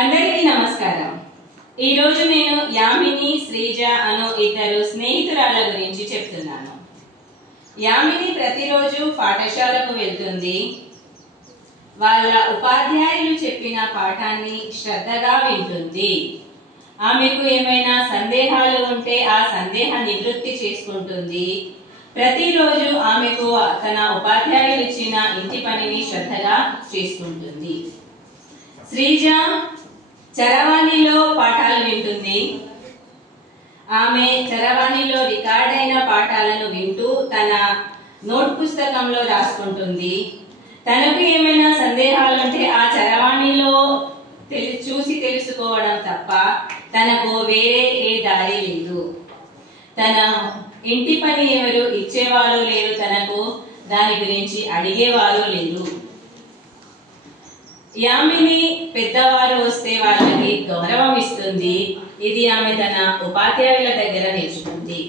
అందరికీ నమస్కారం. ఈ రోజు నేను యామిని, శ్రీజ అను ఇద్దరు స్నేహితురాల గురించి చెప్తున్నాను. యామిని ప్రతిరోజు పాఠశాలకు వెళ్తుంది. వాళ్ళ ఉపాధ్యాయులు చెప్పిన పాఠాన్ని శ్రద్ధగా వింటుంది. ఆమెకు ఏమైనా సందేహాలు ఉంటే ఆ సందేహ నివృత్తి చేసుకుంటుంది. ప్రతిరోజు ఆమెకు తన ఉపాధ్యాయులు ఇచ్చిన ఇంటి పనిని శ్రద్ధగా చేసుకుంటుంది. శ్రీజ చరవాణిలో పాఠాలు వింటుంది. ఆమె చరవాణిలో రికార్డ్ అయిన పాఠాలను వింటూ తన నోట్ పుస్తకంలో రాసుకుంటుంది. తనకు ఏమైనా సందేహాలుంటే ఆ చరవాణిలో చూసి తెలుసుకోవడం తప్ప తనకు వేరే ఏ దారి లేదు. తన ఇంటి పని ఎవరు ఇచ్చేవారు లేరు, తనకు దాని గురించి అడిగేవారు లేరు. యామిని పెద్దవారు వస్తే వాళ్ళకి గౌరవం ఇస్తుంది. ఇది ఆమె తన ఉపాధ్యాయుల దగ్గర నేర్చుకుంది.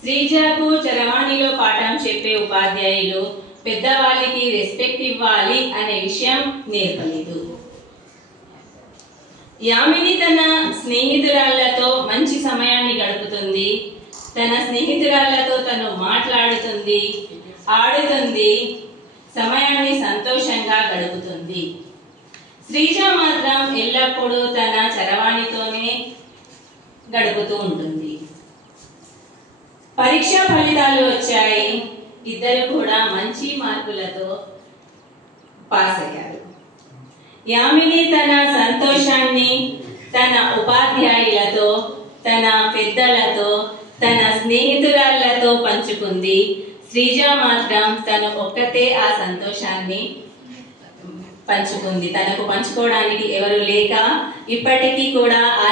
శ్రీజకు చరవాణిలో పాఠం చెప్పే ఉపాధ్యాయులు పెద్దవాళ్ళకి రెస్పెక్ట్ ఇవ్వాలి అనే విషయం నేర్పలేదు. యామిని తన స్నేహితురాళ్లతో మంచి సమయాన్ని గడుపుతుంది. తన స్నేహితురాళ్లతో తను మాట్లాడుతుంది, ఆడుతుంది, సమయాన్ని సంతోషంగా గడుపుతుంది. శ్రీజ మాత్రం ఎల్లప్పుడూ తన చరవాణితోనే గడుపుతూ ఉంటుంది. పరీక్ష ఫలితాలు వచ్చాయి. ఇద్దరు కూడా మంచి మార్కులతో పాస్ అయ్యారు. యామిని తన సంతోషాన్ని తన ఉపాధ్యాయులతో, తన పెద్దలతో, తన స్నేహితురాళ్లతో పంచుకుంది. శ్రీజ మాత్రం తను ఒక్కతే ఆ సంతోషాన్ని పంచుకుంది. తనకు పంచుకోవడానికి ఎవరు లేక ఇప్పటికీ కూడా ఆ